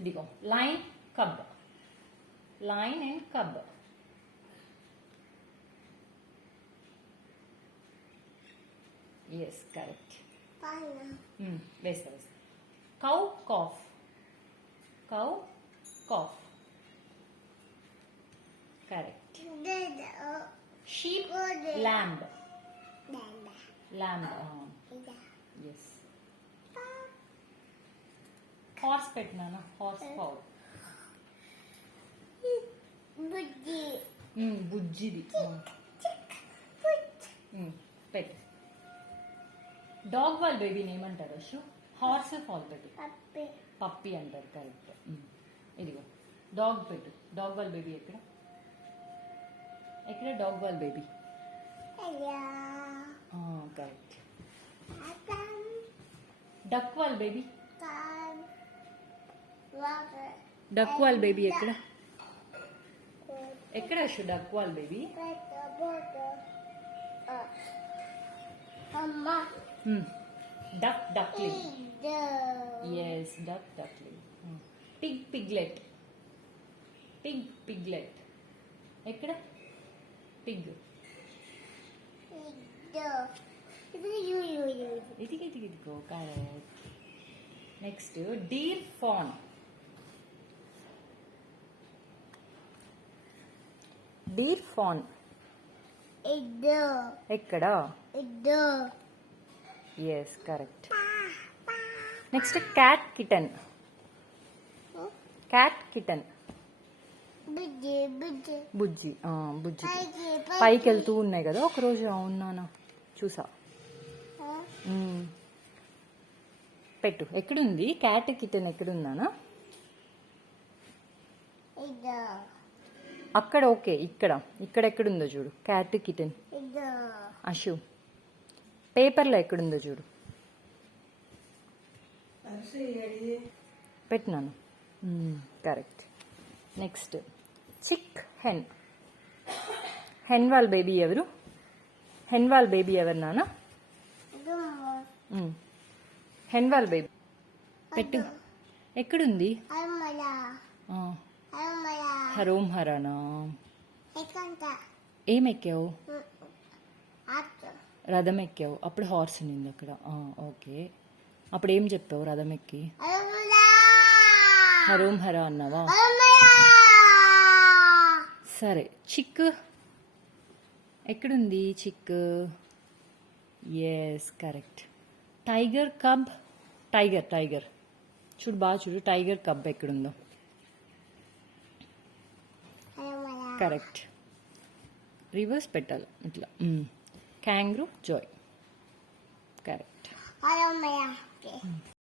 ఇదిగో line cub, line and cub. Yes correct. వేస్తా వేస్తా. Cow calf, cow calf. Correct. Sheep lamb, lamb. Yes. Horse పెట్టినానా, horse పౌడ్. బుజ్జిది పెట్టు. డాగ్ వాళ్ళ బేబీని ఏమంటారు అశు? హార్స్ ఫాల్ పెట్టు. పప్పి అంటారు. కరెక్ట్. ఇదిగో డాగ్ పెట్టు. డాగ్ వాళ్ళ బేబీ ఎక్కడ? ఎక్కడ డాగ్ వాళ్ళ బేబీ? కరెక్ట్. డక్ వాళ్ళ బేబీ, డక్ వాళ్ళ బేబీ ఎక్కడ? ఎక్కడ అశు డక్ వాళ్ళ baby? Duck duckling. Yes duck duckling. Pig piglet, pig piglet. ఎక్కడ పిగ్? ఇదిగో correct. Next deer fawn. Deer fawn ఎక్కడ? Yes correct. Next cat kitten. Cat kitten. బుజ్జి. బుజ్జి పైకి వెళ్తూ ఉన్నాయి కదా ఒకరోజు. అవునా చూసా. పెట్టు. ఎక్కడుంది క్యాట్ కిటన్? ఎక్కడుందానా? అక్కడ. ఓకే ఇక్కడ. ఇక్కడ ఎక్కడుందో చూడు క్యాట్ కిటన్. అశు పేపర్లో ఎక్కడుందో చూడు. పెట్టినాను. కరెక్ట్. నెక్స్ట్ చిక్ హెన్. హెన్ వాళ్ళ బేబీ ఎవరు? హెన్ వాళ్ళ బేబీ ఎవరు నాన్న? హెన్ వాళ్ళ బేబీ పెట్టు. ఎక్కడుంది? హరోం హరానా? ఏం ఎక్కావు? రథం ఎక్కావు. అప్పుడు హార్స్ ఉన్నింది అక్కడ. ఓకే. అప్పుడు ఏం చెప్పావు రథం ఎక్కి? హరోం హరా అన్నావా? సరే. చిక్ ఎక్కడుంది? Chick. Yes correct. Tiger cub. Tiger tiger చూడు బాగా చూడు. టైగర్ కబ్ ఎక్కడుందో. కరెక్ట్. రివర్స్ పెట్టాలి ఇట్లా. క్యాంగ్రూ జాయ్. కరెక్ట్.